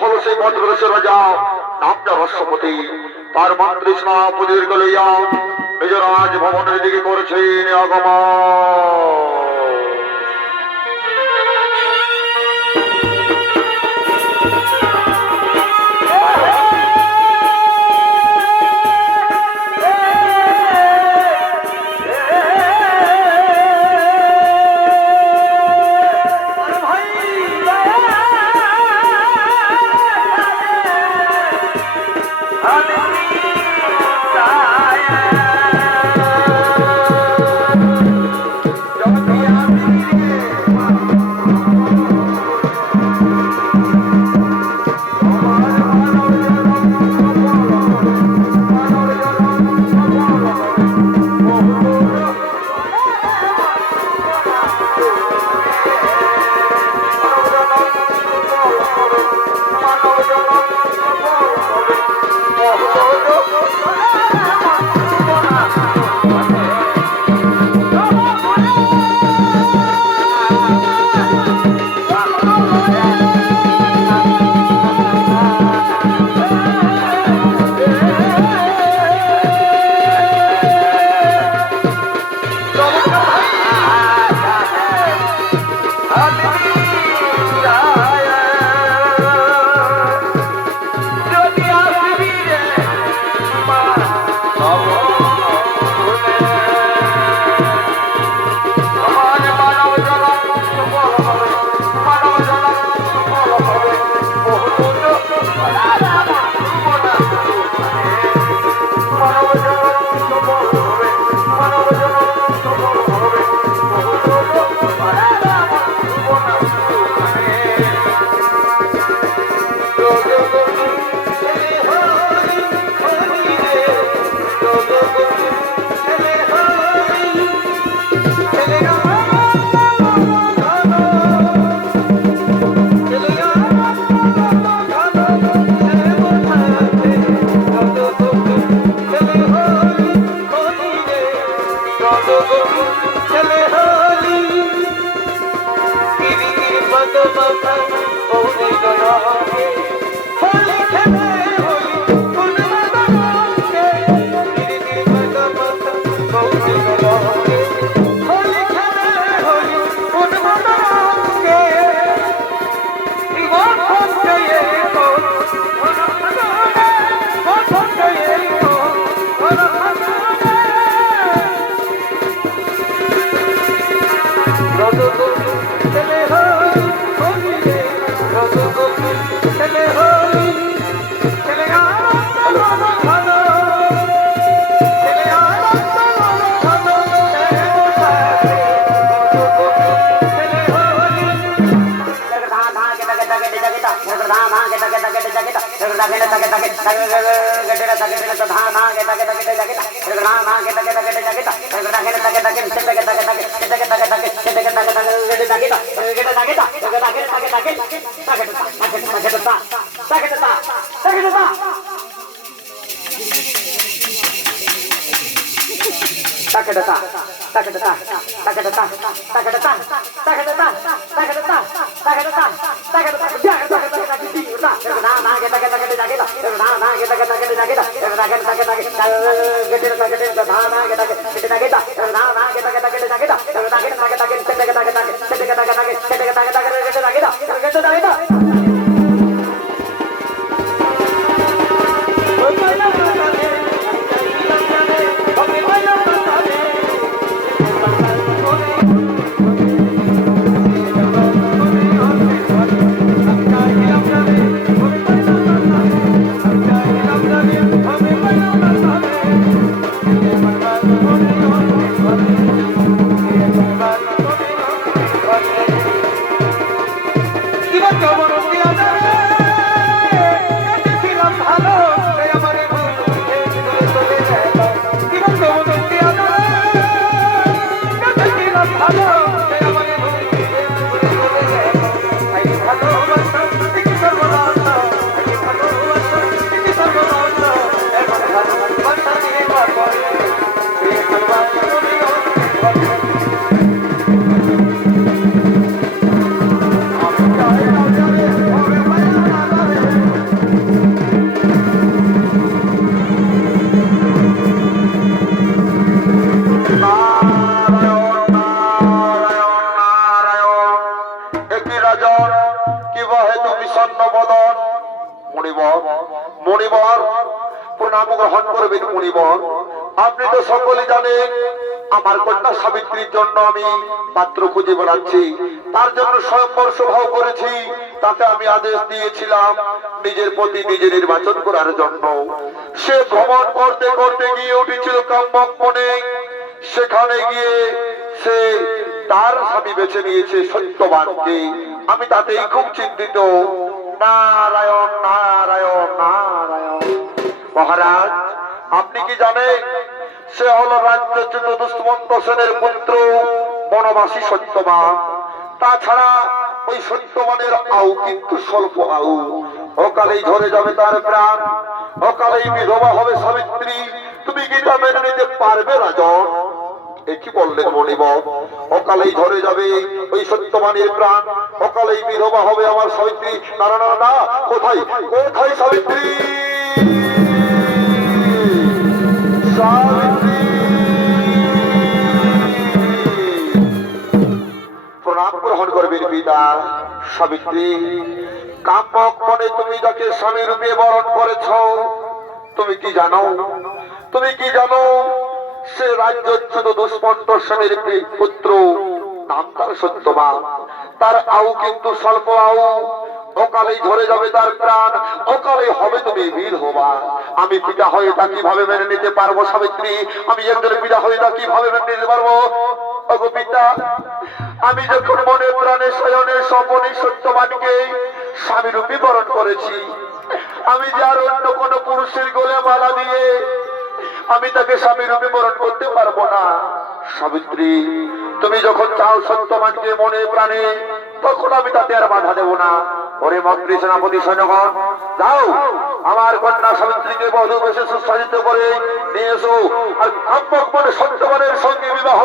হলো সেই ভদ্রদেশের রাজা নামটা রস্যপতি। তার মন্ত্রী সেনাপতিদেরকে লইয়া নিজ রাজভবনের দিকে করেছেন আগমন। রাজন কিবা হেতু বিষণ্ণ বদন। মণিবর মণিবর প্রণাম গ্রহণ করবেন মণিবর। আপনি তো সকলে জানেন আমার কন্যা সাবিত্রীর জন্য আমি পাত্র খুঁজে বেড়াচ্ছি, তার জন্য স্বয়ংবর সভাও করেছি। তাকে আমি আদেশ দিয়েছিলাম নিজের প্রতি নিজে নির্বাচন করার জন্য। সে ভ্রমণ করতে করতে গিয়ে উঠেছিল কাম্যক বনে। সেখানে গিয়ে সে তার স্বামী বেছে নিয়েছে সত্যবানকে। আমি তাতেই খুব চিন্তিত। নারায়ণ নারায়ণ নারায়ণ। মহারাজ, আপনি কি জানেন সে হলো রাজ্যচ্যুত দুষ্মন্ত সেনের পুত্র বনবাসী সত্যবান। তাছাড়া ওই সত্যবানের আউ কিন্তু স্বল্প আউ। অকালেই ঝরে যাবে তার প্রাণ, অকালেই বিধবা হবে সাবিত্রী। তুমি কি তা মেনে নিতে পারবে রাজন? কি বললেন মণিবর? অকালেই ঝরে যাবে ওই সত্যবানের প্রাণ, অকালেই বিধবা হবে আমার সাবিত্রী। না না না না, কোথায় কোথায় সাবিত্রী? প্রণাম গ্রহণ করবেন পিতা। সাবিত্রী, কাম্যক বনে তুমি যাকে স্বামী রূপে বরণ করেছ, তুমি কি জানো? তুমি কি জানো সে রাজ্যচ্যুত দুষ্মন্ত সেনের পুত্র, নাম তার সত্যবান। তার আউ কিন্তু স্বল্প আউ, অকালেই ঝরে যাবে তার প্রাণ, অকালে হবে তুমি বিধবা। আমি পিতা হয়ে তা কিভাবে মেনে নিতে পারবো সাবিত্রী? আমি একজন পিতা হয়ে তা কিভাবে মেনে নিতে পারবো? ওগো পিতা, আমি যখন মনে প্রাণে শয়নে স্বপনে সত্যবানকে স্বামী রূপে বরণ করেছি, আমি যে আর অন্য কোন পুরুষের গলে মালা দিয়ে আমি তাকে স্বামী রূপে বরণ করতে পারবো না। সাবিত্রী, তুমি যখন চাও সত্যবানকে মনে প্রাণে, তখন আমি তাতে আর বাধা দেব না। ওরে মন্ত্রী সেনাপতি সৈন্যগণ, যাও আমার কন্যা সাবিত্রীকে বধূ বেশে সুসাজিত করে নিয়ে এসো। আর কাম্যক বনে সত্যবানের সঙ্গে বিবাহ